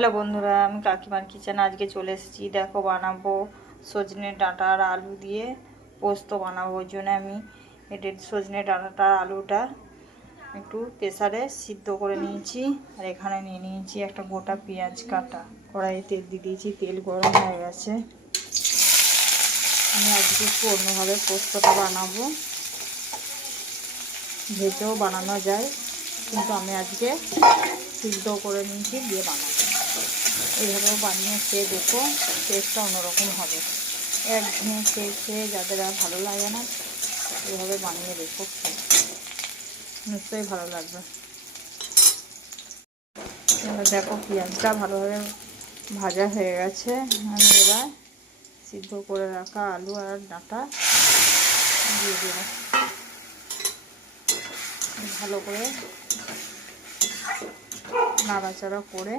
Hello বন্ধুরা, আমি কাকিমার কিচেনে আজকে চলে এসেছি। দেখো, বানাবো সজনে ডাঁটা আর আলু দিয়ে পোস্ত বানাবো। ওই জন্য আমি সজনে ডাঁটাটা আলুটা একটু প্রেসারে সিদ্ধ করে নিয়েছি। আর এখানে নিয়ে নিয়েছি একটা গোটা পেঁয়াজ কাটা। কড়াইয়ে তেল দিয়ে দিয়েছি, তেল গরম হয়ে গেছে। আমি আজকে একটু অন্যভাবে পোস্তটা বানাবো। ভেজেও বানানো যায়, কিন্তু আমি আজকে সিদ্ধ করে নিয়েছি দিয়ে বানাবো। এইভাবেও বানিয়ে খেয়ে দেখো, টেস্টটা অন্যরকম হবে। একঘেয়ে খেয়ে খেয়ে যাদের আর ভালো লাগে না, এইভাবে বানিয়ে দেখো, নিশ্চয়ই ভালো লাগবে। এবার দেখো, পেঁয়াজটা ভালোভাবে ভাজা হয়ে গেছে। আমি এবার সিদ্ধ করে রাখা আলু আর ডাঁটা দিয়ে দেবো। ভালো করে নাড়াচাড়া করে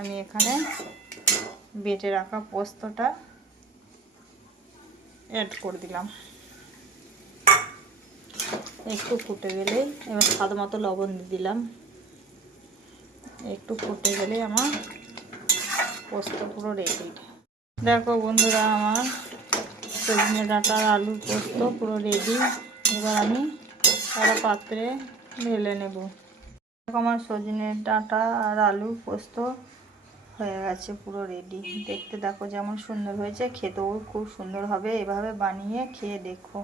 আমি এখানে বেটে রাখা পোস্তটা অ্যাড করে দিলাম। একটু ফুটে গেলেই এবার স্বাদ মতো লবণ দিয়ে দিলাম। একটু ফুটে গেলেই আমার পোস্ত পুরো রেডি। দেখো বন্ধুরা, আমার সজনে ডাঁটা আর আলুর পোস্ত পুরো রেডি। এবার আমি একটা পাত্রে ঢেলে নেব। দেখো, আমার সজনে ডাঁটা আর আলু পোস্ত হয়ে গেছে, পুরো রেডি। দেখতে দেখো যেমন সুন্দর হয়েছে, খেতেও খুব সুন্দর হবে। এভাবে বানিয়ে খেয়ে দেখো।